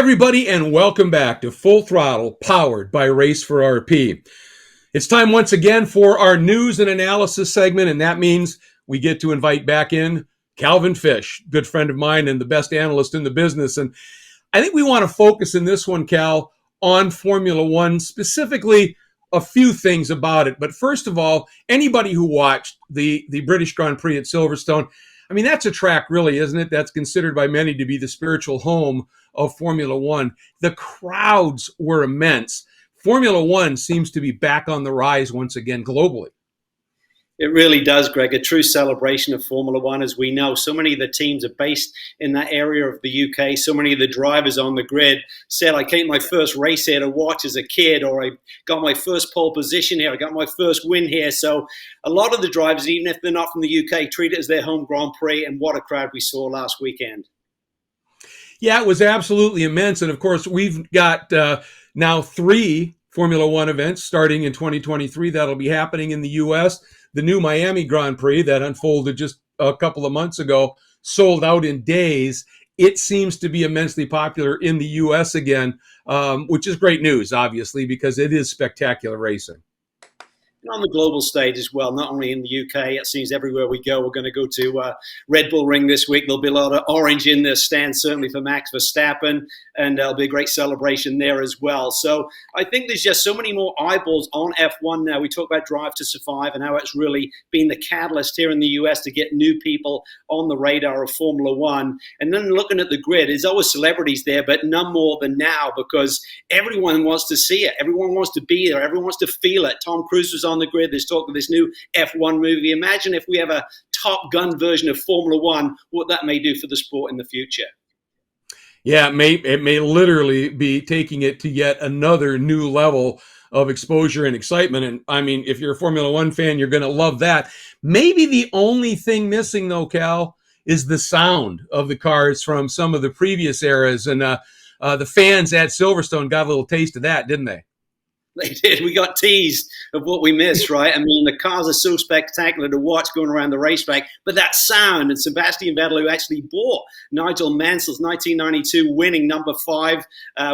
everybody, and welcome back to Full Throttle, powered by Race for RP. It's time once again for our news and analysis segment, and that means we get to invite back in Calvin Fish, good friend of mine and the best analyst in the business. And I think we want to focus in this one, Cal, on Formula One, specifically a few things about it. But first of all, anybody who watched the British Grand Prix at Silverstone, I mean, that's a track, really, isn't it? That's considered by many to be the spiritual home of Formula One. The crowds were immense. Formula One seems to be back on the rise once again globally. It really does, Greg. A true celebration of Formula One, as we know. So many of the teams are based in that area of the UK. So many of the drivers on the grid said, I came my first race here to watch as a kid, or I got my first pole position here, I got my first win here. So a lot of the drivers, even if they're not from the UK, treat it as their home Grand Prix, and what a crowd we saw last weekend. Yeah, it was absolutely immense. And of course, we've got now 3 Formula One events starting in 2023 that'll be happening in the US. The new Miami Grand Prix that unfolded just a couple of months ago sold out in days. It seems to be immensely popular in the US again, which is great news, obviously, because it is spectacular racing. And on the global stage as well, not only in the UK, it seems everywhere we go. We're going to go to Red Bull Ring this week. There'll be a lot of orange in the stand, certainly for Max Verstappen, and there'll be a great celebration there as well. So I think there's just so many more eyeballs on F1 now. We talk about Drive to Survive and how it's really been the catalyst here in the US to get new people on the radar of Formula One. And then looking at the grid, there's always celebrities there, but none more than now, because everyone wants to see it. Everyone wants to be there. Everyone wants to feel it. Tom Cruise was on the grid. There's talk of this new F1 movie. Imagine if we have a Top Gun version of Formula One, what that may do for the sport in the future. Yeah, it may literally be taking it to yet another new level of exposure and excitement. And I mean, if you're a Formula One fan, you're going to love that. Maybe the only thing missing, though, Cal, is the sound of the cars from some of the previous eras. And the fans at Silverstone got a little taste of that, didn't they? They did. We got teased of what we missed, right? I mean, the cars are so spectacular to watch going around the racetrack, but that sound, and Sebastian Vettel, who actually bought Nigel Mansell's 1992 winning number 5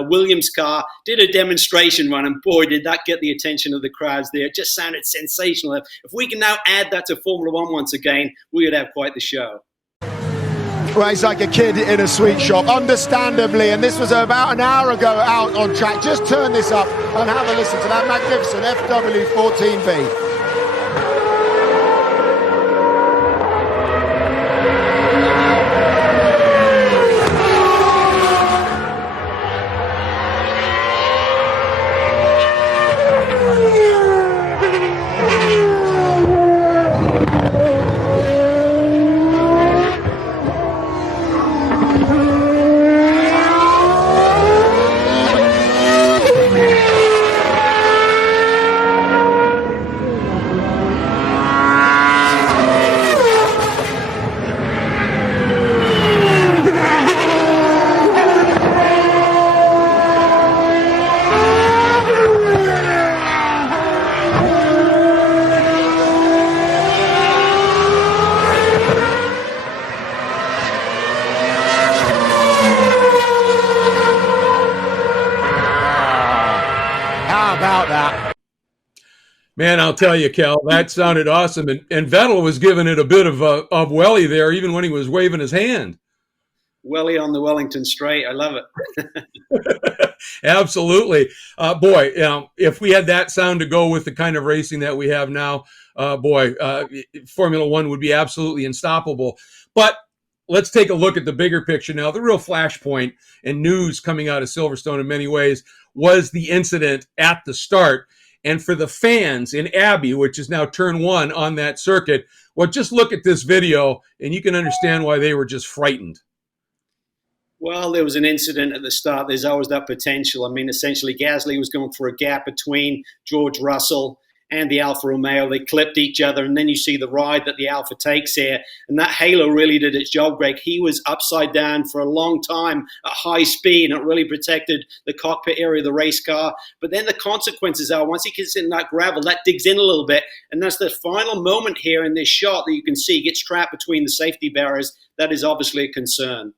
Williams car, did a demonstration run, and boy, did that get the attention of the crowds there. It just sounded sensational. If we can now add that to Formula One once again, we would have quite the show. Well, he's like a kid in a sweet shop, understandably, and this was about an hour ago out on track. Just turn this up and have a listen to that magnificent FW14B. Man, I'll tell you, Cal, that sounded awesome. And Vettel was giving it a bit of welly there, even when he was waving his hand. Welly on the Wellington Straight. I love it. Absolutely. Boy, if we had that sound to go with the kind of racing that we have now, Formula One would be absolutely unstoppable. But let's take a look at the bigger picture now. The real flashpoint and news coming out of Silverstone in many ways was the incident at the start. And for the fans in Abbey, which is now turn 1 on that circuit, well, just look at this video and you can understand why they were just frightened. Well, there was an incident at the start. There's always that potential. I mean, essentially, Gasly was going for a gap between George Russell and the Alfa Romeo. They clipped each other, and then you see the ride that the Alfa takes here. And that halo really did its job, Greg. He was upside down for a long time at high speed, and it really protected the cockpit area of the race car. But then the consequences are, once he gets in that gravel, that digs in a little bit. And that's the final moment here in this shot that you can see. He gets trapped between the safety barriers. That is obviously a concern.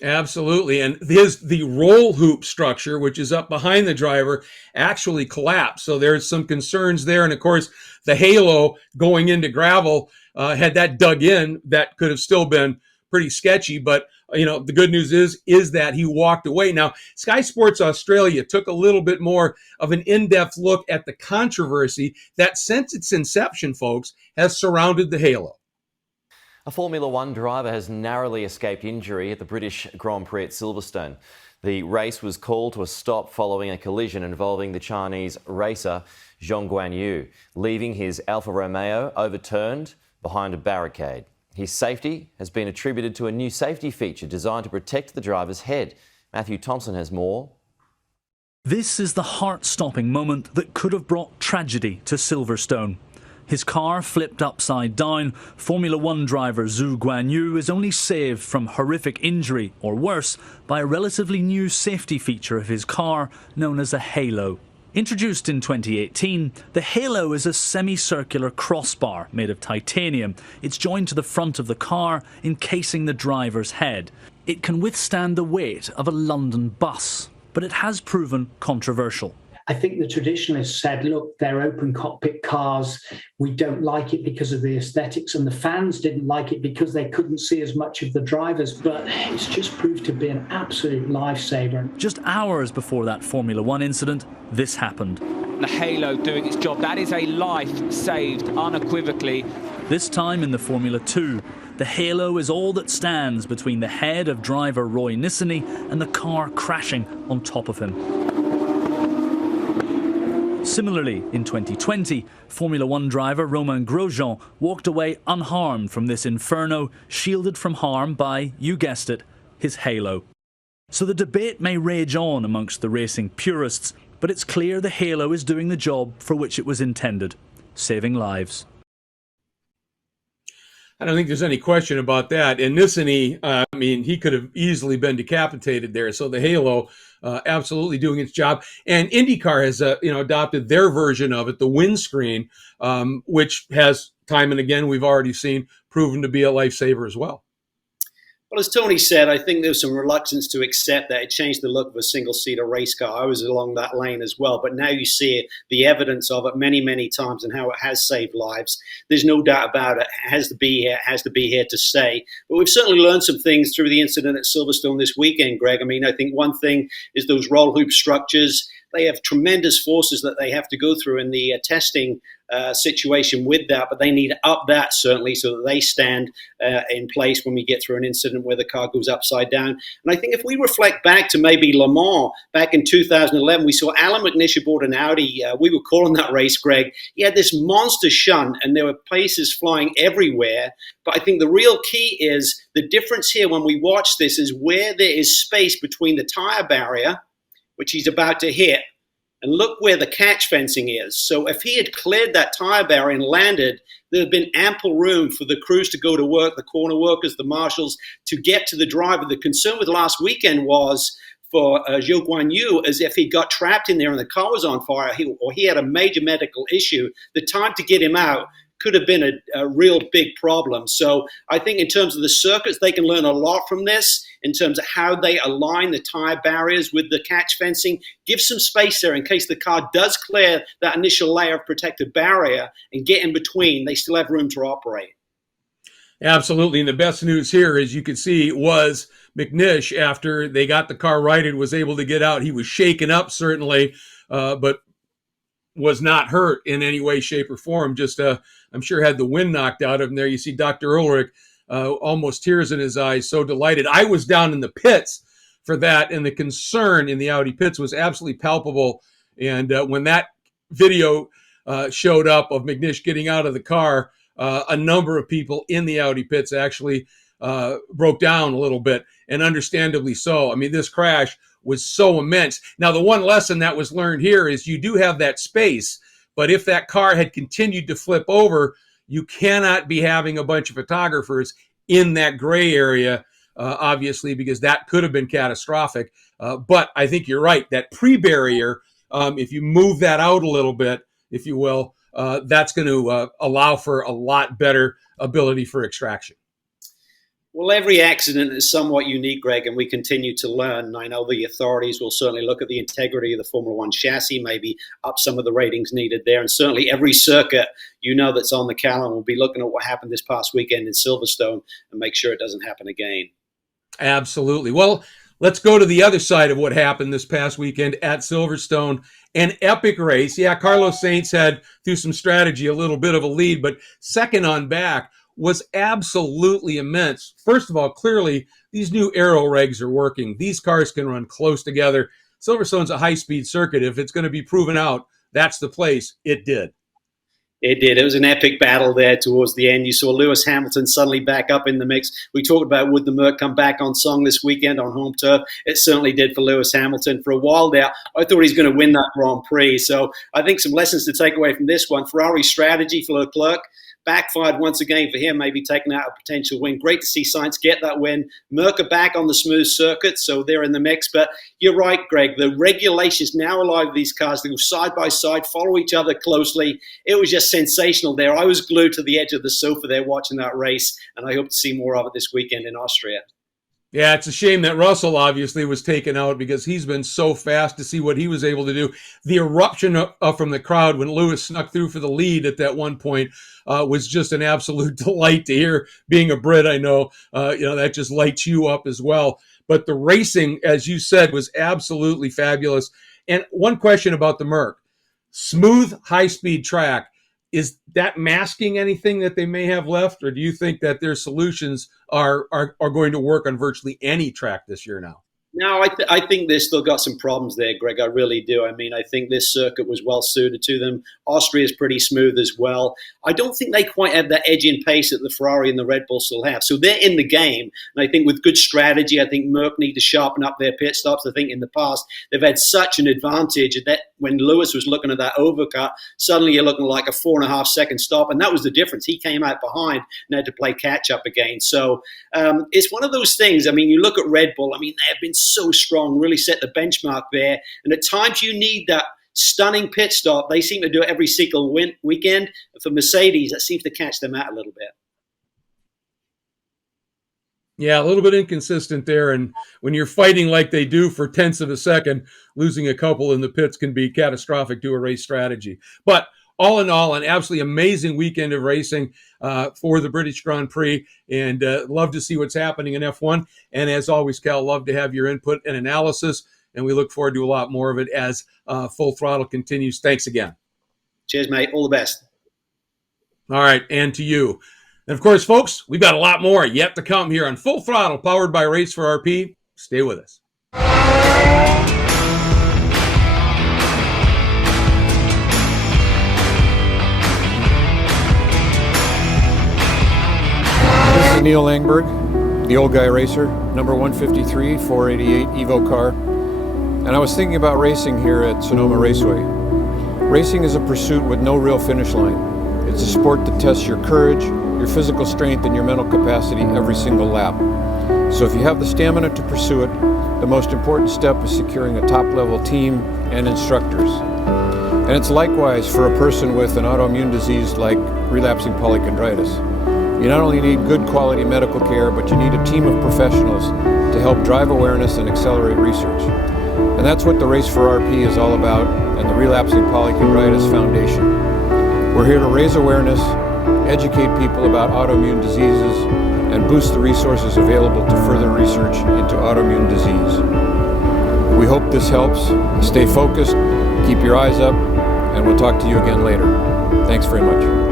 Absolutely. And the roll hoop structure, which is up behind the driver, actually collapsed. So there's some concerns there. And of course, the halo going into gravel, had that dug in, that could have still been pretty sketchy. But the good news is that he walked away. Now, Sky Sports Australia took a little bit more of an in-depth look at the controversy that, since its inception, folks, has surrounded the halo. A Formula One driver has narrowly escaped injury at the British Grand Prix at Silverstone. The race was called to a stop following a collision involving the Chinese racer Zhong Guanyu, leaving his Alfa Romeo overturned behind a barricade. His safety has been attributed to a new safety feature designed to protect the driver's head. Matthew Thompson has more. This is the heart-stopping moment that could have brought tragedy to Silverstone. His car flipped upside down. Formula One driver Zhou Guanyu is only saved from horrific injury, or worse, by a relatively new safety feature of his car known as a halo. Introduced in 2018, the halo is a semicircular crossbar made of titanium. It's joined to the front of the car, encasing the driver's head. It can withstand the weight of a London bus, but it has proven controversial. I think the traditionalists said, look, they're open cockpit cars. We don't like it because of the aesthetics, and the fans didn't like it because they couldn't see as much of the drivers. But it's just proved to be an absolute lifesaver. Just hours before that Formula One incident, this happened. The halo doing its job. That is a life saved unequivocally. This time in the Formula 2, the halo is all that stands between the head of driver Roy Nissany and the car crashing on top of him. Similarly, in 2020, Formula One driver Romain Grosjean walked away unharmed from this inferno, shielded from harm by, you guessed it, his halo. So the debate may rage on amongst the racing purists, but it's clear the halo is doing the job for which it was intended, saving lives. I don't think there's any question about that. And Nissany, he could have easily been decapitated there. So the halo, absolutely doing its job. And IndyCar has, adopted their version of it, the windscreen, which has, time and again, we've already seen, proven to be a lifesaver as well. Well, as Tony said, I think there was some reluctance to accept that. It changed the look of a single-seater race car. I was along that lane as well. But now you see the evidence of it many, many times and how it has saved lives. There's no doubt about it. It has to be here. It has to be here to stay. But we've certainly learned some things through the incident at Silverstone this weekend, Greg. I think one thing is those roll hoop structures. They have tremendous forces that they have to go through in the testing situation with that, but they need to up that certainly so that they stand in place when we get through an incident where the car goes upside down. And I think if we reflect back to maybe Le Mans back in 2011, we saw Alan McNish aboard an Audi. We were calling that race, Greg. He had this monster shunt and there were places flying everywhere. But I think the real key is the difference here when we watch this is where there is space between the tire barrier, which he's about to hit, and look where the catch fencing is. So if he had cleared that tire barrier and landed, there had been ample room for the crews to go to work, the corner workers, the marshals, to get to the driver. The concern with last weekend was for Zhou Guanyu, as if he got trapped in there and the car was on fire, or he had a major medical issue. The time to get him out could have been a real big problem. So I think in terms of the circuits, they can learn a lot from this in terms of how they align the tire barriers with the catch fencing. Give some space there in case the car does clear that initial layer of protective barrier and get in between. They still have room to operate. Absolutely. And the best news here, as you can see, was McNish, after they got the car righted, was able to get out. He was shaken up, certainly, but was not hurt in any way, shape, or form. Just, I'm sure, had the wind knocked out of him there. You see Dr. Ulrich, almost tears in his eyes, so delighted. I was down in the pits for that, and the concern in the Audi pits was absolutely palpable. And when that video showed up of McNish getting out of the car, a number of people in the Audi pits actually broke down a little bit, and understandably so. This crash was so immense. Now, the one lesson that was learned here is you do have that space, but if that car had continued to flip over, you cannot be having a bunch of photographers in that gray area, obviously, because that could have been catastrophic. But I think you're right. That pre-barrier, if you move that out a little bit, if you will, that's going to allow for a lot better ability for extraction. Well, every accident is somewhat unique, Greg, and we continue to learn. I know the authorities will certainly look at the integrity of the Formula One chassis, maybe up some of the ratings needed there. And certainly every circuit, that's on the calendar will be looking at what happened this past weekend in Silverstone and make sure it doesn't happen again. Absolutely. Well, let's go to the other side of what happened this past weekend at Silverstone. An epic race. Yeah, Carlos Sainz had, through some strategy, a little bit of a lead, but second on back was absolutely immense. First of all, clearly, these new aero regs are working. These cars can run close together. Silverstone's a high-speed circuit. If it's going to be proven out, that's the place. It did. It did. It was an epic battle there towards the end. You saw Lewis Hamilton suddenly back up in the mix. We talked about would the Merc come back on song this weekend on home turf. It certainly did for Lewis Hamilton. For a while there, I thought he was going to win that Grand Prix. So I think some lessons to take away from this one. Ferrari's strategy for Leclerc backfired once again for him, maybe taking out a potential win. Great to see Sainz get that win. Merc are back on the smooth circuit, so they're in the mix. But you're right, Greg. The regulations now allow these cars to go side by side, follow each other closely. It was just sensational there. I was glued to the edge of the sofa there watching that race, and I hope to see more of it this weekend in Austria. Yeah, it's a shame that Russell obviously was taken out because he's been so fast to see what he was able to do. The eruption from the crowd when Lewis snuck through for the lead at that one point was just an absolute delight to hear. Being a Brit, I know, that just lights you up as well. But the racing, as you said, was absolutely fabulous. And one question about the Merc. Smooth, high-speed track. Is that masking anything that they may have left, or do you think that their solutions are going to work on virtually any track this year now? No, I think they've still got some problems there, Greg. I really do. I mean, I think this circuit was well suited to them. Austria is pretty smooth as well. I don't think they quite have that edge in pace that the Ferrari and the Red Bull still have. So they're in the game. And I think with good strategy, I think Merc need to sharpen up their pit stops. I think in the past, they've had such an advantage that when Lewis was looking at that overcut, suddenly you're looking like a 4.5 second stop. And that was the difference. He came out behind and had to play catch up again. So it's one of those things. I mean, you look at Red Bull. I mean, they have been so strong, really set the benchmark there. And at times you need that stunning pit stop. They seem to do it every single weekend. For Mercedes, that seems to catch them out a little bit. Yeah, a little bit inconsistent there. And when you're fighting like they do for tenths of a second, losing a couple in the pits can be catastrophic to a race strategy. But all in all, an absolutely amazing weekend of racing for the British Grand Prix, and love to see what's happening in F1. And as always, Cal, love to have your input and analysis, and we look forward to a lot more of it as Full Throttle continues. Thanks again. Cheers, mate. All the best. All right, and to you. And of course, folks, we've got a lot more yet to come here on Full Throttle, powered by Race for RP. Stay with us. Neil Langberg, the old guy racer, number 153, 488 Evo car. And I was thinking about racing here at Sonoma Raceway. Racing is a pursuit with no real finish line. It's a sport that tests your courage, your physical strength, and your mental capacity every single lap. So if you have the stamina to pursue it, the most important step is securing a top-level team and instructors. And it's likewise for a person with an autoimmune disease like relapsing polychondritis. You not only need good quality medical care, but you need a team of professionals to help drive awareness and accelerate research. And that's what the Race for RP is all about, and the Relapsing Polychondritis Foundation. We're here to raise awareness, educate people about autoimmune diseases, and boost the resources available to further research into autoimmune disease. We hope this helps. Stay focused, keep your eyes up, and we'll talk to you again later. Thanks very much.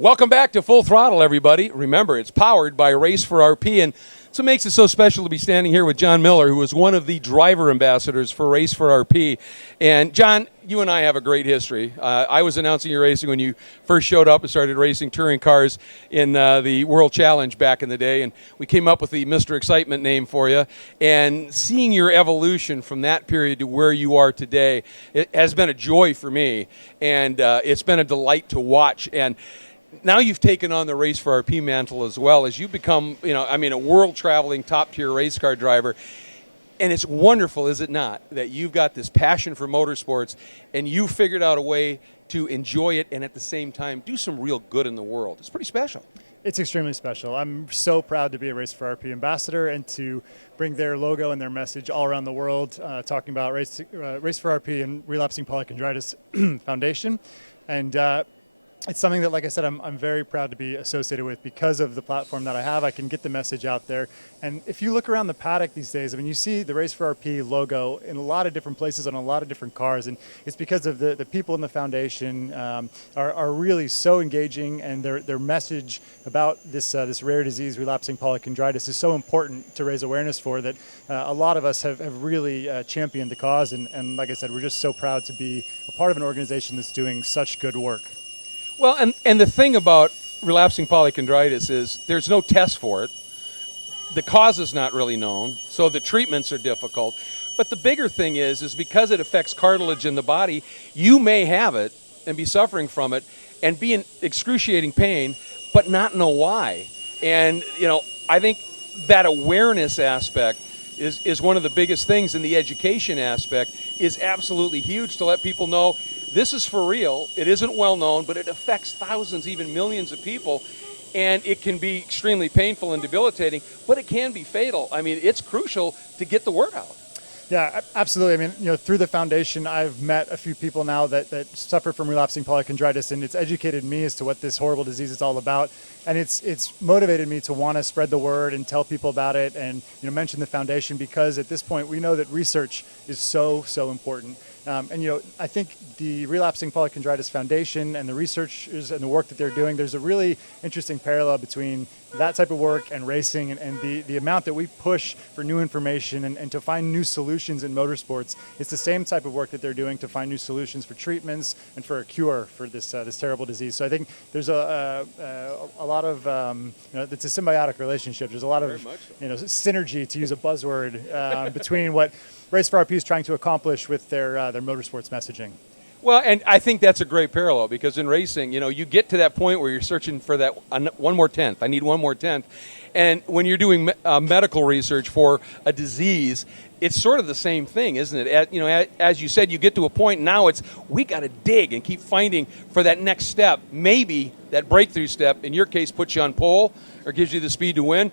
Welcome back to Full Throttle, everybody. Remember, it's powered by Race for RP, and that's what makes it so special to be standing here with John Miller, who is one of the driver ambassadors for Race for RP. And John, you and I have a great history. I was announcing your racing when you first showed up and started racing touring cars in the World Challenge back in the day, and we came up with the Mr. Excitement name for you. And seeing your evolution from that period to where you are today, it has been a joy for me, and it's been a delight to watch. And now you've taken on the Race for RP mantle as well as you become, a world-traveling top-tier race car driver. And it's wonderful, is it not, that you've got this passion for motorsports and you figured out a way to enjoy it and at the same time do some real good in the world. It's pretty special. It's extremely special. I'm so proud to be a Race for RP ambassador and to bring their logo and their message all around the world, talking about Race for RP and Relapsing Polychondritis Foundation. And it's something that, like I said, I'm very proud to be associated with because of the platform that I have. I can get the message out there. And if you look around the paddock these days, I mean, you see the Race for RP logo in a lot of different places on a lot of different cars. And it's because of the people in the foundation are really so engaging, and their message about this rare disease, relapsing polychondritis, is so important to raise awareness for that a lot of us have really championed the cause. And like I said, we're just so proud to be a part of an organization that's doing such good work. Well, and the thing about relapsing polychondritis is there's no test for it. The cause is not really known, so the treatments are difficult. But the bigger thing is because it affects cartilage in the body, you may have it and be suffering from it and be in excruciating pain, but not know why. And, I think that awareness aspect is one of the biggest things, and the education aspect is absolutely huge to let people know this is for real. It isn't well known, but it affects thousands, even millions of people, and it can be extremely painful and debilitating, but it can be fatal. I mean, it's crucial to get the word out. Yeah, absolutely. I mean, through the foundation, I've met a few people now that suffer from relapsing polychondritis, and it's educated me as to what this horrible disease is all about. And it's motivated me to want to spread the word and tell people about it and, mention the foundation, because at this point we know that research is so important. I think the Relapsing Polychondritis Foundation and the researchers and the work that they're doing, there's a really interesting parallel between that type of work and racing, and the amount that we push for new information and to find new solutions in motorsports. It's the same type of work that they're doing to find new solutions for treatments and for a cure for this terrible disease. So I think there's a lot of, it's a symbiotic relationship. There's a lot of, synergy, to use a buzzword, between what Race for RP is trying to accomplish with their motorsports messaging. Well, and I think that's a great parallel, because in racing, you get to that point where you're searching for that one more tenth. I need one more tenth. And when you're doing medical research for a disease, it's sort of the same thing, isn't it? As you said, you get to a point now we got to dig and keep finding for that next step. Maybe that breakthrough step, in your case, puts you on pole or gives you the speed to win.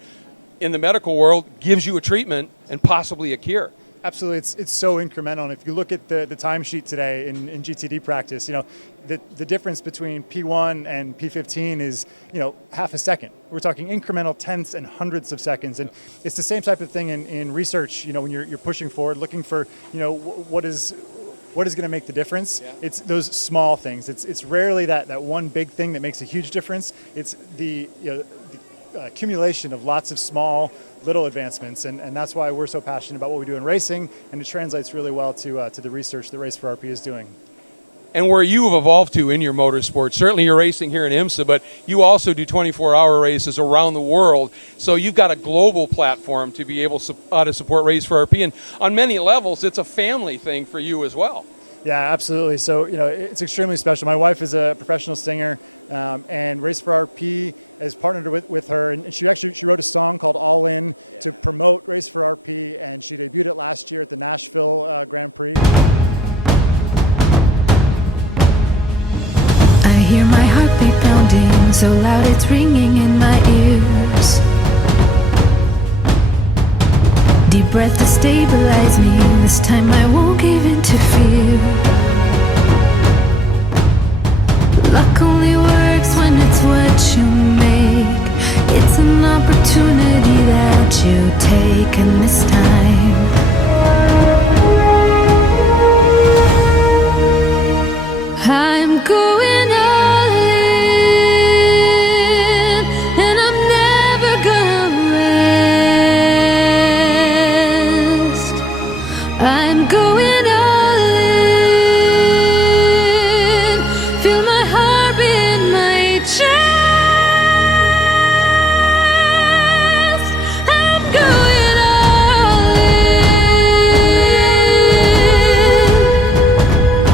In the medical world, gives you a treatment and possibly a cure. Absolutely, it's so incremental. And if you look at the timesheet today in GTD practice, the difference between P1 and P15 is, half a second. We're talking incremental tenths and hundredths of seconds. And it's the same type of thing in research, when you're pushing forward, looking for, what is going to make the difference. Yeah. It's those small things. It's rarely that one big thing that makes a huge difference. It's the accumulation of lots of small little advancements, and that's why we're so passionate about what we do in racing, and it translates really well to the research that Race for RP is doing. And where you have evolved to in your motorsport, certainly you're racing here in IMSA, but you also do 24-hour races around the world, so you've got a global platform to be able to support Race for RP, and on many levels it's a family thing for you as well. Yeah, absolutely. So, it's extremely special. My wife is a professional singer, and Race for RP has partnered with her, and she wrote a song called All In to promote Race for RP, and she debuted it last year at the Nashville Grand Prix. I hear my heartbeat pounding so loud it's ringing in my ears. Deep breath to stabilize me. This time I won't give in to fear. Luck only works when it's what you make. It's an opportunity that you take, and this time I'm going all in, and I'm never gonna rest. I'm going all in, feel my heart beat my chest. I'm going all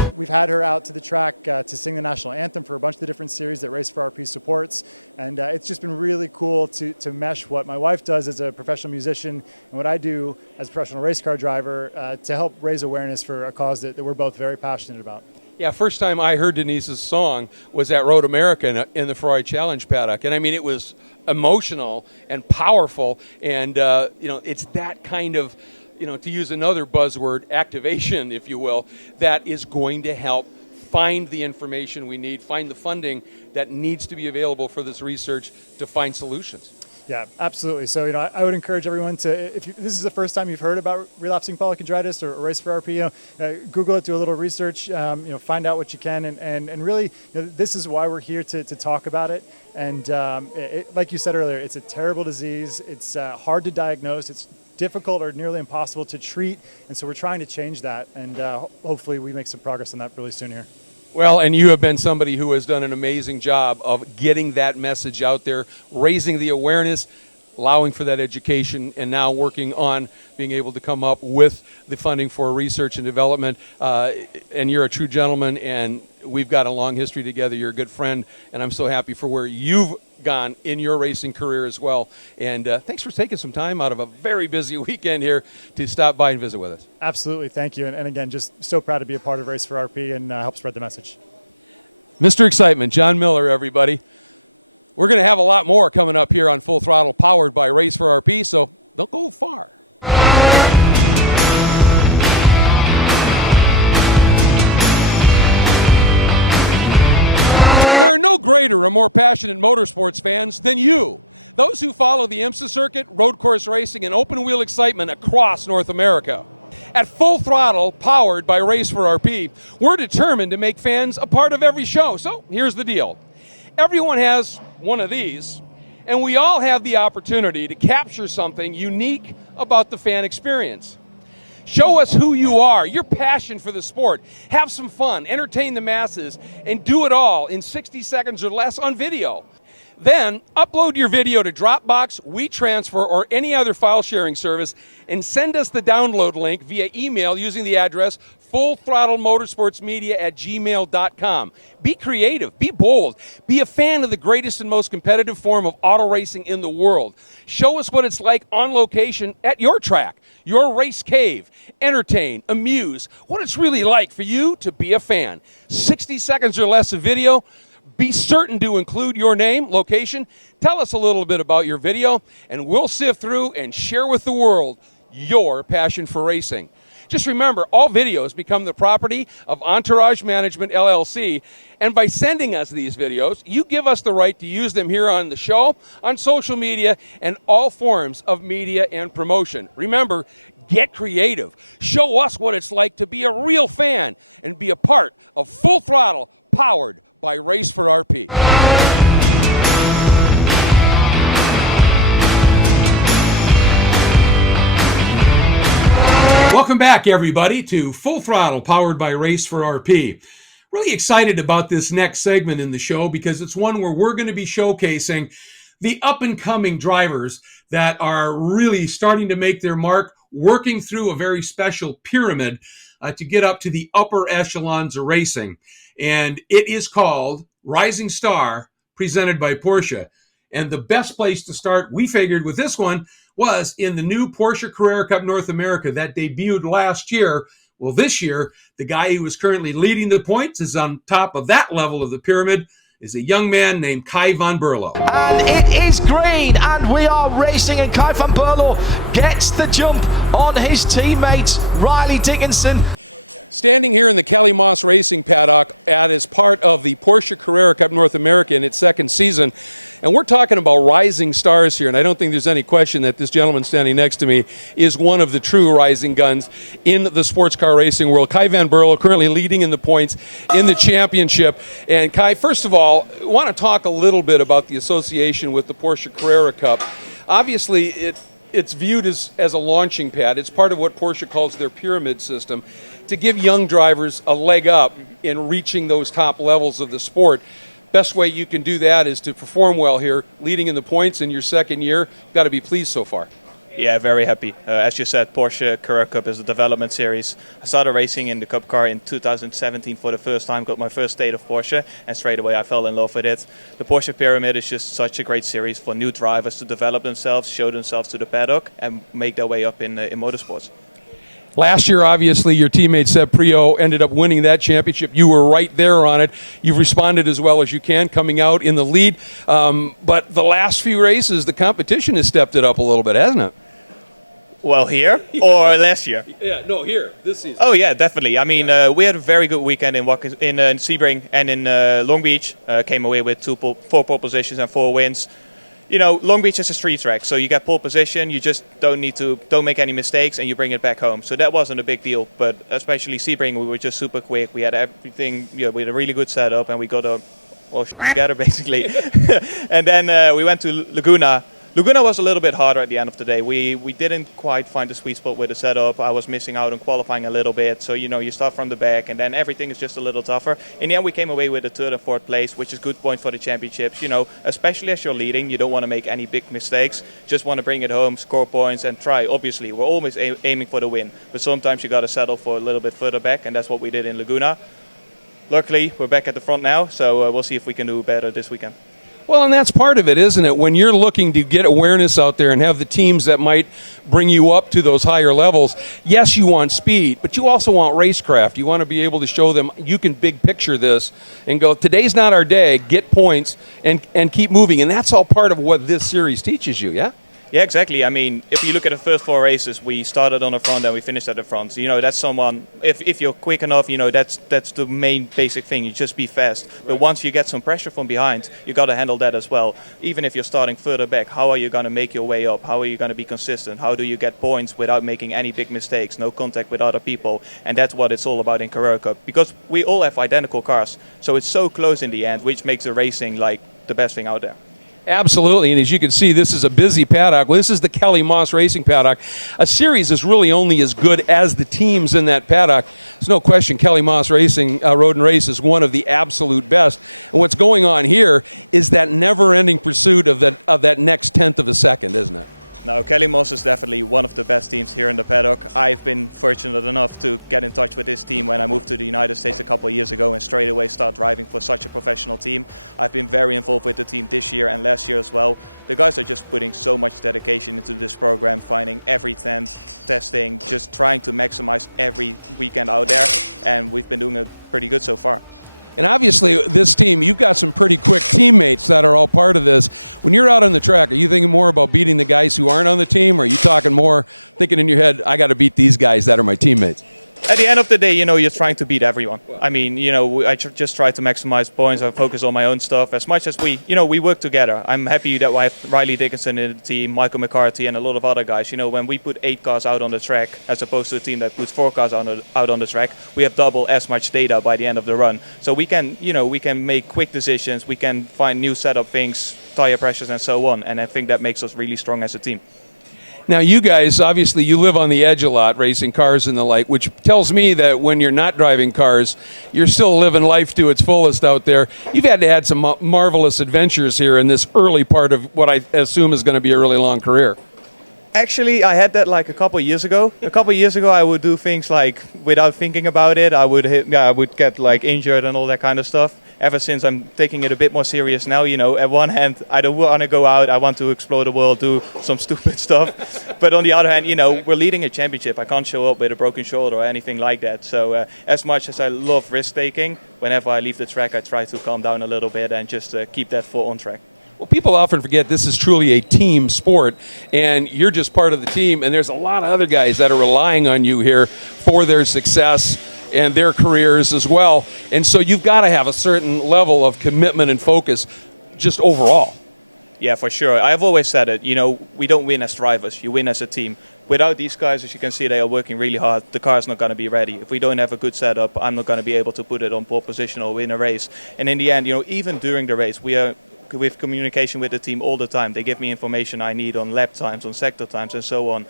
in. We've had had her out to the track to sing the national anthem for a bunch of the different series that Race for RP supports. And it's just been really cool to mesh what my wife does as a professional musician and what I do as a professional race car driver to help raise awareness for a cause that we're both very passionate about. Yeah, first time I heard Denise's song was at Road America in the Ferrari Challenge paddock. And I mean, it was emotional and powerful. And, it's that kind of, to use another buzzword, activation, if you will, that is going to help find the information we need, find the funding that needs to be available for this research to find solutions. Yeah, absolutely. So, I would encourage everyone to, if this is the first time you've heard about relapsing polychondritis or Race for RP, Google it, do a little research, find out what you can, and really, this is why we're here to talk about it. And like you said earlier, it's a terrible disease. It's hard to diagnose. It's difficult or nearly impossible to treat, and so we're trying to change that. And hopefully, we make some progress on that really soon here. Well, and you have been somebody who has done an amazing job of getting that message out there, raising the awareness, allowing for that education, and now working on being able to come up with the funding for research and development. And you're a true gentleman, and we've got a long history together. You're a good friend, and I'm so happy for where you've gone in your racing career as well. And thanks for taking some time out of a very busy weekend here to stop by and visit with us. Absolutely. Thank you. And again, just so proud to be a part of Race for RP and help spread the message. Mr. Excitement, John Miller, everybody. We're going to have a lot more coming up here on Full Throttle, powered by Race for RP, so don't go far. There are no greater or more passionate motorsports fans than you. Those who follow the IMSA circuit, road course racing, and open wheel excitement across North America. At Full Throttle, powered by Race for RP, we're determined to make fans a part of every show. So here's the deal. Everyone has one of these, and we all have the opportunity to capture something unique about the fan experience. Show us who you are, your passion for the sport. Have some fun, entertain the masses, and do it all in 60 seconds or less on video. Then upload your video to Dropbox, WeTransfer, or any other file sharing service, and send us the download link via email using the address fullthrottlemotorsportsmedia@gmail.com. Be creative, be bold, be a fan of the greatest and most competitive form of auto racing in the world. Show us what it's like on location at your track, your race cave. Entertain, amuse, what it's really like for you to be a fan. 60 seconds or less of video. Be certain to include your name, location. Tell us a little bit about your video, and we'll sift through and share with the world your passion for racing. Just remember, all videos become the property of Entourage Management, LLC, and by sending us these videos, you give us the right to use them here on the show, on social media, and all forms of media and promotion. Remember, get creative. Show us what it's like to be a real fan and be a part of Full Throttle, powered by Race for RP. Welcome back, everybody, to Full Throttle, powered by Race for RP. Really excited about this next segment in the show because it's one where we're going to be showcasing the up-and-coming drivers that are really starting to make their mark, working through a very special pyramid to get up to the upper echelons of racing. And it is called Rising Star, presented by Porsche. And the best place to start, we figured, with this one was in the new Porsche Carrera Cup North America that debuted last year. Well, this year, the guy who is currently leading the points is on top of that level of the pyramid, is a young man named Kai van Berlo. And it is green, and we are racing, and Kai van Berlo gets the jump on his teammate, Riley Dickinson. Standing here in the Kelly Moss Racing paddock as part of the Porsche Carrera Cup North America in its second season. And we're talking about rising stars here, and I don't think there's any question that this gentleman standing next to me is one of the true rising guns in the sports car racing world. Kai van Berlo currently leading in the points in the championship. And Kai, first of all, I want to talk a little bit about the association with the Porsche Carrera Cup. Obviously, it's viewed as a launching pad. It's part of what Porsche calls their pyramid system to give young drivers a leg up in reaching those top levels of the sport. Best way you can do that is to perform well here, leading in the points in your second year. You've got to be pleased so far. Yeah, very happy. As you said, Porsche Carrera Cup is a development series. I started racing in the Cup car in 2017 for the first time, got my first state of Porsche, and straight away I fell in love with it. The Porsche Pyramid is just such a great series for new drivers to develop themselves, show themselves to the paddock, and make their way up in motorsports. Last year, obviously, your teammate Seb Priaulx ended up winning that championship. You were right there on it. You've responded as well as you can, coming out in the lead. But the last few races, the competition has stepped it up a little bit, hasn't it? Well, here or last year? Yeah, no, here, this season. Oh, yeah, definitely. I mean, we had a very good weekend in Sebring and in Long Beach. Came away with 4 pole positions and 4 wins. You know, Long Beach is a street track, so you get pole position, you just don't make any mistakes, and you bring it back home. So that wasn't a big deal, but especially Sebring, we were just super quick. We had everything, we had a really good setup, and we got together, basically. And then we went to Laguna. Laguna was a little bit harder at the end of the day. We didn't quite find the sweet spot with the setup. I was missing out on qualifying a little bit. So, you start from the back and then everything is just a little tougher. In the end, we came away with a 3rd and 4th place, which is good point for the championships. Especially as you're leading, you don't want to make any big mistakes. Just want to bring it home, score points and try. Obviously, we're always aiming for the win. But sometimes you got to settle for a little bit further back, and that's what we did in Laguna. Luckily, we're back at the front now, so we'll see if we can do better this weekend. Well, and that's part of it, isn't it? When you're looking to get awareness out there and have the teams that might bring you up to those higher levels, yes, you want speed, but you also want racecraft. You want to be able to show them you can big picture this and go, today's not our day, get points, and keep moving. And that's all part of what this series teaches you, yeah? Yeah, exactly. I mean, if you look at the first 4 races, we started on the front and we finished at the front. That's someone, if you're quick enough, that's the main basic thing. You just be fast. But once you get some pressure from behind, you got to handle that as well. Even if you're starting further back, how are you going to make your way up? How are you going to be consistent? How do you get points without making any big mistakes? No contact with other people. And that's what it's all about in Carrera Cup. Because we all have identical cars. So it's so close in the end, which makes the racing like the best thing out there. Absolutely, and as you can see, this is a busy paddock. Well, this is the Kelly Moss Racing paddock. A series is really only as good as the teams in that paddock. There's no question Kelly Moss Racing Road and Race is one of the absolute best. And what's going on here is that never-ending pursuit of that next tenth of a second, isn't it? No, Kelly Moss is definitely one of the best teams here in the paddock. I've been fortunate enough to get in touch with this team when I moved to the United States a couple of years ago and straight away start driving for such a professional team. I've been very involved with the team this year and last year as well. The guys are just putting so much dedication into this program, finding every tent, testing, just trying to maximize every weekend out there, and we've been doing it pretty good so far. And obviously, this team, you've got some pretty quick teammates that are all part of this. When you're out on the track, are you thinking more about beating the guys who aren't on the team, or are you talking more, thinking in your head, I got to beat these guys that are my teammates? At the end of the day, you're trying to beat everyone. I mean, I just try to maximize points. I focus on my own stuff as much as we work together. I'm happy that I have Riley Dickinson in the team, Michael McCarthy, and a lot of other guys. When we put 8 cars out on the track, as opposed to a team that puts 4 cars out on the track, we have double as much data by the end of the run. So we can make quick decisions. We can find new setup things, tire pressures, and so on. And I think that makes us really strong as a team. Now, you guys, obviously, you live on the edge a lot, racing cars and the like, which tells me that when you're not driving cars, you're still living life to its fullest out there. You've had to add some marvelous adventures here in this early part of what I assume is going to be a really long career. Actually, I had that like a couple of years ago. A couple of years ago, I would do things like without thinking about it. I would get like injured and all that kind of stuff. Ever since I'm taking it a bit more serious now, at one hand, I don't want to go out. I want to explore the world, do some stupid stuff. But on the other hand, we're leading a championship. I can't show up with a broken shoulder or anything like that. So as much as I love risk taking, whenever I leave the track, I try to calm down a little bit and just keep that foot on track. Well, people often forget this is truly a team sport, and you're just part of the team, and there's a lot of other guys that are relying on you here for their success and their careers as well. And so you've got to have a certain level of commitment and focus just overall. Yeah, for sure. I've always said it, we don't win as drivers, you win as a team. Without these guys, as you can see, they are working really hard. The car is not going to be ready. If we don't have a good setup, I'm not going to be able to put it on pole position or win a race. And in the end, even during the race, we have communication with the team all the time. They give me information I need on lap times, on sector times, and so on.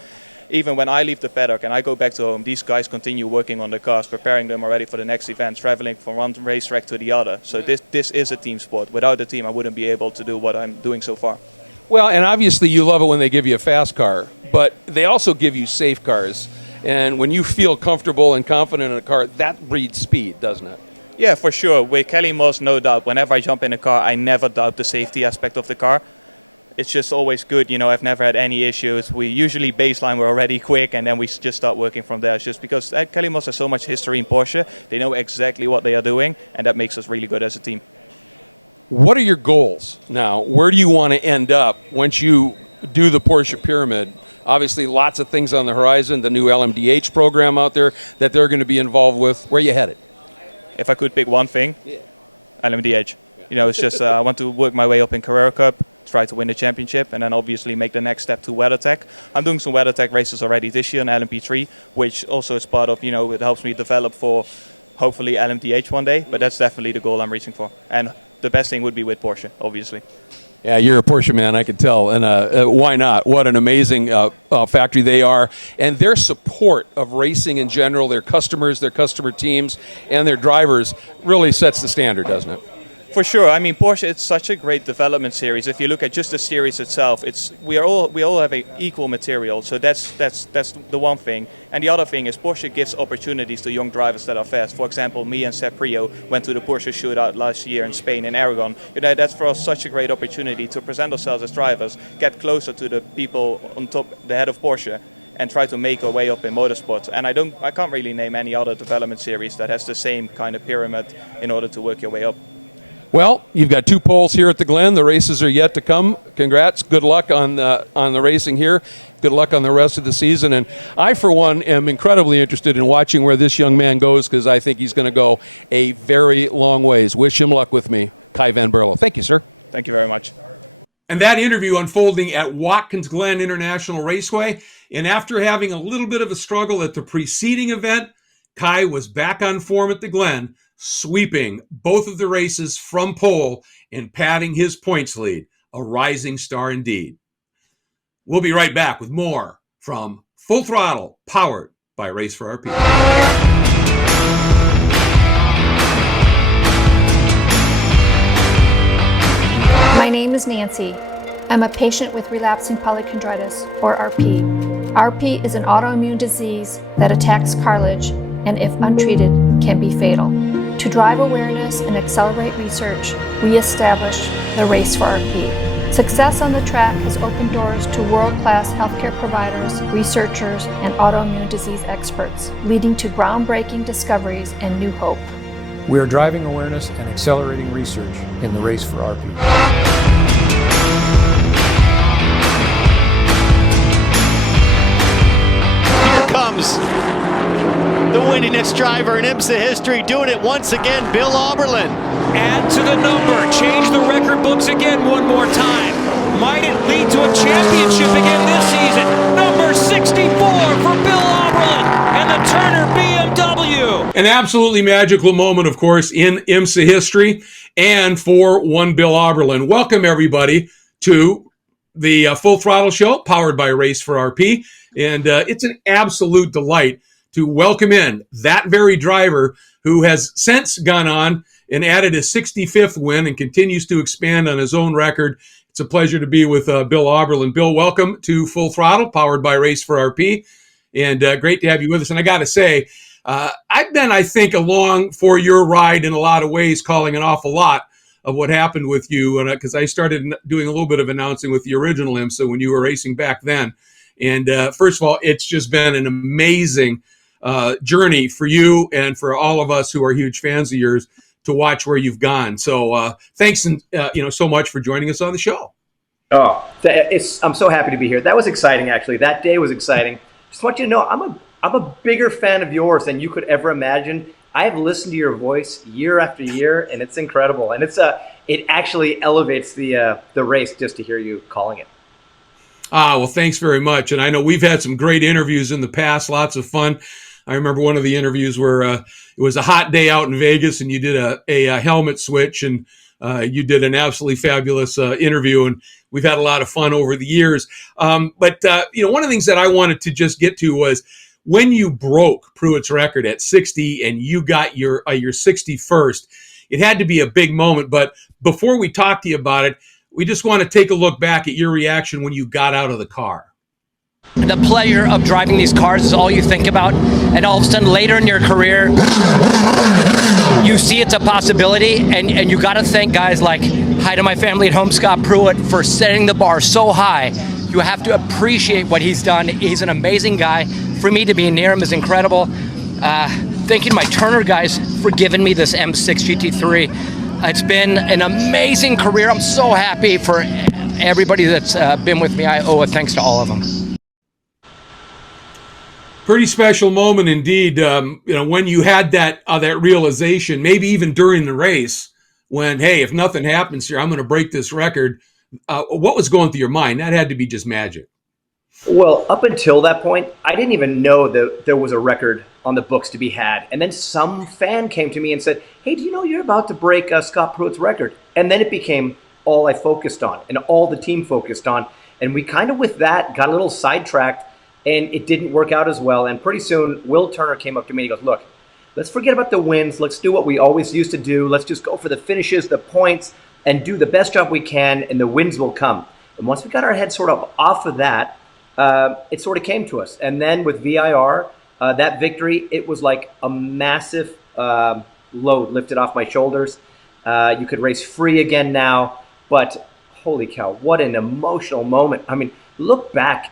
Even when I leave the paddock and I go back to home, these guys continue working on the cars, preparing them already for the next event, traveling from one racetrack to the other. So this is a team sport. Without the team, I wouldn't be able to do what I'm doing so far. Well, and obviously you love it when they give you a fast car, but they also give you safe cars. And when you feel comfortable and confident in a car, that breeds speed, doesn't it? Yeah, for sure. With Kelly Moss, no doubt. Whenever I jump in a car, I never doubt the safety aspect of the car. It's just always good. I've never had any issues. We usually baseline, we're already quick, and then we just start working from there. It's just because Kelly Moss has so much history in Porsche. They know exactly what they are doing, and that makes us really good as a team. What are your goals now? Where do you want to end up once you do the Porsche Pyramid? Obviously, lots of things on the horizon, the new LMDH program out there that they're going to be involved with. Where are you headed? If I could pick one thing, LMDH. It's just I want to work my way up in Carrera Cup, try to win the championship, and then obviously make the next step to WeatherTech. I'm doing some WeatherTech races already this year in LMP3, which also is part of, it helps me develop for hopefully LMDH one day, but that's definitely the goal I'm reaching for. And the best thing would be with Porsche, obviously. Yeah, you're a Porsche man, I can tell. And why not? What an amazing factory they are. And their support of racing in general, their customers, their customer teams, and their drivers really sets the standard, doesn't it? For sure. I mean, Porsche, it's such a great development series. If you look at just the series itself, we all have equal material. So that's the one thing. And the other thing is Porsche gives opportunities to young drivers that are fast. For example, me and Seb Prio went to the Porsche Shootout last year in Spain, in Aragon. That's for us such a great opportunity to present ourselves as drivers, get closer to the people on top, the head of Porsche, and try to make our way up in motorsports. And I can't really name any other development series that has the same kind of pyramid in order to work your way up. Well, you've got 2 poles here at the Glen. The races are yet to come. Congrats. Good luck on the racing here. Good luck on the rest of the season. And I, for one, am incredibly interested in watching where this young man goes because I think he's going to go a very long ways. Wish him luck with me, Kai Van Berlo. Thank you, sir. Thank you very much. And that interview unfolding at Watkins Glen International Raceway. And after having a little bit of a struggle at the preceding event, Kai was back on form at the Glen, sweeping both of the races from pole and padding his points lead. A rising star indeed. We'll be right back with more from Full Throttle, powered by Race for RP. My name is Nancy. I'm a patient with relapsing polychondritis, or RP. RP is an autoimmune disease that attacks cartilage and, if untreated, can be fatal. To drive awareness and accelerate research, we established the Race for RP. Success on the track has opened doors to world-class healthcare providers, researchers, and autoimmune disease experts, leading to groundbreaking discoveries and new hope. We are driving awareness and accelerating research in the Race for RP. Here comes the winningest driver in IMSA history, doing it once again, Bill Auberlen. Add to the number, change the record books again one more time. Might it lead to a championship again this season? Number 64 for Bill Auberlen and the Turner BMW. An absolutely magical moment, of course, in IMSA history and for one Bill Auberlen. Welcome, everybody, to the Full Throttle Show, powered by Race for RP. And it's an absolute delight to welcome in that very driver who has since gone on and added his 65th win and continues to expand on his own record. It's a pleasure to be with Bill Auberlen. Bill, welcome to Full Throttle, powered by Race for RP. And great to have you with us. And I got to say, I've been, I think, along for your ride in a lot of ways, calling an awful lot of what happened with you, because I started doing a little bit of announcing with the original IMSA when you were racing back then. And first of all, it's just been an amazing journey for you and for all of us who are huge fans of yours to watch where you've gone. So thanks so much for joining us on the show. Oh, I'm so happy to be here. That was exciting, actually. That day was exciting. Just want you to know, I'm a bigger fan of yours than you could ever imagine. I have listened to your voice year after year, and it's incredible. And it actually elevates the race just to hear you calling it. Well, thanks very much. And I know we've had some great interviews in the past, lots of fun. I remember one of the interviews where it was a hot day out in Vegas, and you did a helmet switch, and you did an absolutely fabulous interview, and we've had a lot of fun over the years. But one of the things that I wanted to just get to was when you broke Pruitt's record at 60 and you got your 61st, it had to be a big moment. But before we talk to you about it, we just want to take a look back at your reaction when you got out of the car. The pleasure of driving these cars is all you think about, and all of a sudden later in your career you see it's a possibility, and you got to thank guys like, hi to my family at home, Scott Pruitt, for setting the bar so high. You have to appreciate what he's done. He's an amazing guy. For me to be near him is incredible. Thanking my Turner guys for giving me this M6 GT3. It's been an amazing career. I'm so happy for everybody that's been with me. I owe a thanks to all of them. Pretty special moment indeed. When you had that realization, maybe even during the race, when, hey, if nothing happens here, I'm going to break this record. What was going through your mind? That had to be just magic. Well, up until that point, I didn't even know that there was a record on the books to be had. And then some fan came to me and said, hey, do you know you're about to break Scott Pruitt's record? And then it became all I focused on and all the team focused on. And we kind of, with that, got a little sidetracked. And it didn't work out as well. And pretty soon, Will Turner came up to me and he goes, look, let's forget about the wins. Let's do what we always used to do. Let's just go for the finishes, the points, and do the best job we can, and the wins will come. And once we got our heads sort of off of that, it sort of came to us. And then with VIR, that victory, it was like a massive load lifted off my shoulders. You could race free again now. But holy cow, what an emotional moment. I mean, look back.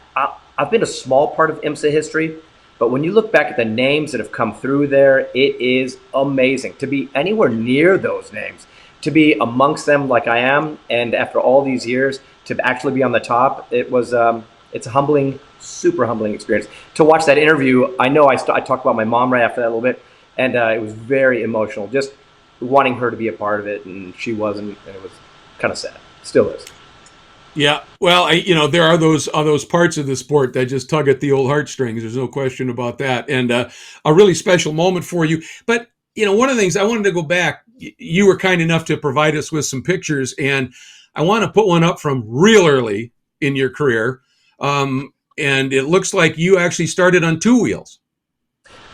I've been a small part of IMSA history, but when you look back at the names that have come through there, it is amazing to be anywhere near those names, to be amongst them like I am, and after all these years, to actually be on the top. It was it's a humbling, super humbling experience. To watch that interview, I know I talked about my mom right after that a little bit, and it was very emotional, just wanting her to be a part of it, and she wasn't, and it was kind of sad. Still is. Yeah, well, there are those parts of the sport that just tug at the old heartstrings. There's no question about that, and a really special moment for you. But one of the things I wanted to go back. You were kind enough to provide us with some pictures, and I want to put one up from real early in your career. And it looks like you actually started on two wheels.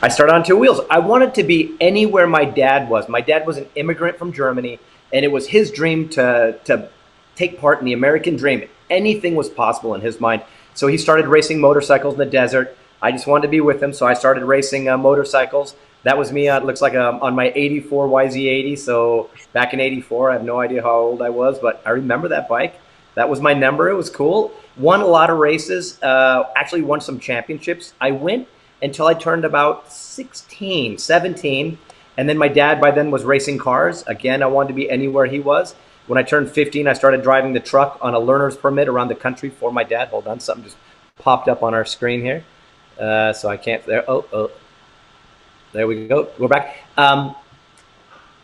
I started on two wheels. I wanted to be anywhere my dad was. My dad was an immigrant from Germany, and it was his dream to take part in the American dream. Anything was possible in his mind. So he started racing motorcycles in the desert. I just wanted to be with him, so I started racing motorcycles. That was me, it looks like on my 84 YZ80. So back in 84, I have no idea how old I was, but I remember that bike. That was my number. It was cool. Won a lot of races, actually won some championships. I went until I turned about 16, 17. And then my dad by then was racing cars. Again, I wanted to be anywhere he was. When I turned 15, I started driving the truck on a learner's permit around the country for my dad. Hold on, something just popped up on our screen here. So I can't, there we go. We're back. I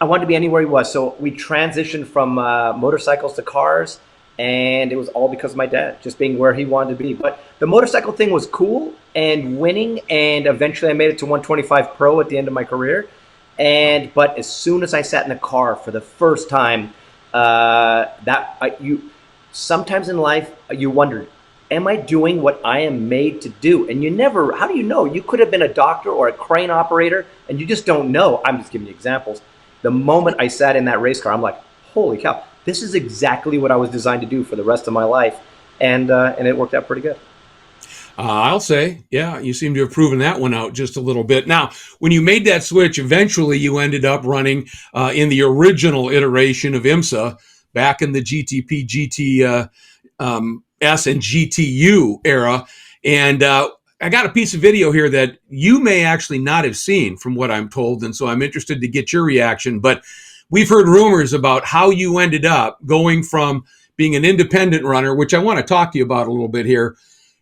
wanted to be anywhere he was. So we transitioned from motorcycles to cars, and it was all because of my dad, just being where he wanted to be. But the motorcycle thing was cool and winning, and eventually I made it to 125 Pro at the end of my career. But as soon as I sat in the car for the first time, sometimes in life you wonder, am I doing what I am made to do? And how do you know? You could have been a doctor or a crane operator, and you just don't know. I'm just giving you examples. The moment I sat in that race car, I'm like, holy cow, this is exactly what I was designed to do for the rest of my life. And it worked out pretty good. I'll say, yeah, you seem to have proven that one out just a little bit. Now, when you made that switch, eventually you ended up running in the original iteration of IMSA back in the GTP, GTS, and GTU era. And I got a piece of video here that you may actually not have seen from what I'm told. And so I'm interested to get your reaction. But we've heard rumors about how you ended up going from being an independent runner, which I want to talk to you about a little bit here,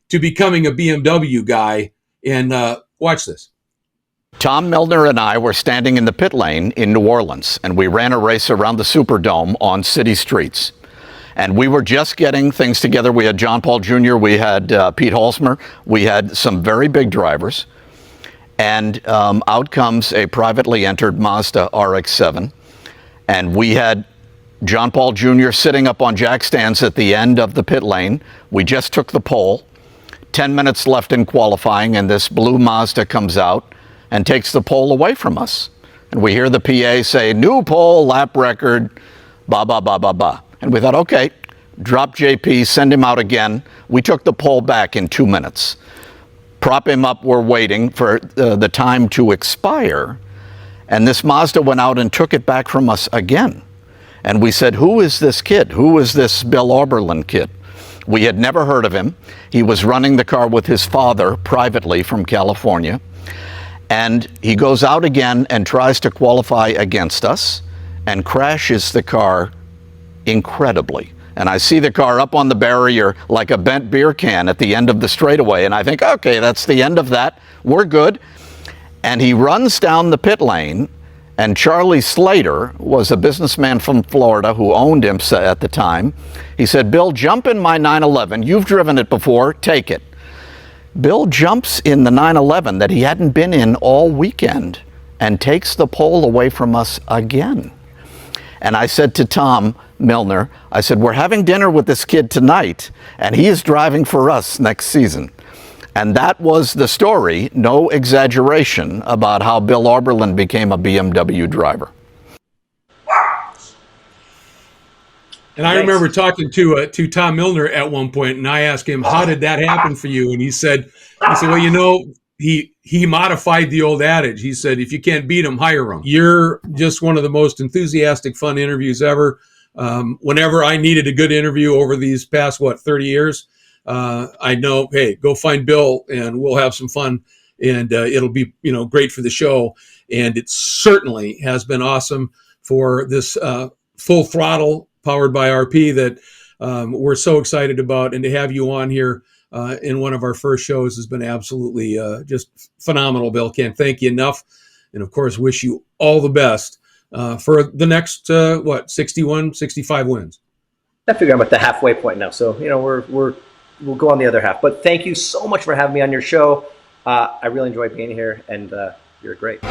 to becoming a BMW guy. And watch this. Tom Milner and I were standing in the pit lane in New Orleans, and we ran a race around the Superdome on city streets. And we were just getting things together. We had John Paul Jr., we had Pete Halsmer, we had some very big drivers. And out comes a privately entered Mazda RX-7. And we had John Paul Jr. sitting up on jack stands at the end of the pit lane. We just took the pole. 10 minutes left in qualifying, and this blue Mazda comes out and takes the pole away from us. And we hear the PA say, new pole, lap record, ba, ba, ba, ba, ba. And we thought, okay, drop JP, send him out again. We took the pole back in 2 minutes. Prop him up, we're waiting for the time to expire. And this Mazda went out and took it back from us again. And we said, who is this kid? Who is this Bill Oberlin kid? We had never heard of him. He was running the car with his father privately from California. And he goes out again and tries to qualify against us and crashes the car incredibly. And I see the car up on the barrier like a bent beer can at the end of the straightaway. And I think, okay, that's the end of that. We're good. And he runs down the pit lane. And Charlie Slater was a businessman from Florida who owned IMSA at the time. He said, Bill, jump in my 911. You've driven it before. Take it. Bill jumps in the 911 that he hadn't been in all weekend and takes the pole away from us again. And I said to Tom Milner, I said, we're having dinner with this kid tonight, and he is driving for us next season. And that was the story, no exaggeration, about how Bill Oberlin became a BMW driver. And I remember talking to Tom Milner at one point, and I asked him, how did that happen for you? And he said, well, you know, he modified the old adage. He said, if you can't beat them, hire them. You're just one of the most enthusiastic, fun interviews ever. Whenever I needed a good interview over these past, 30 years, I know, hey, go find Bill and we'll have some fun, and it'll be, great for the show. And it certainly has been awesome for this Full Throttle powered by RP that we're so excited about. And to have you on here in one of our first shows has been absolutely just phenomenal, Bill. Can't thank you enough. And of course, wish you all the best for the next, 61, 65 wins. I figure I'm at the halfway point now. So, we'll go on the other half. But thank you so much for having me on your show. I really enjoyed being here, and you're great.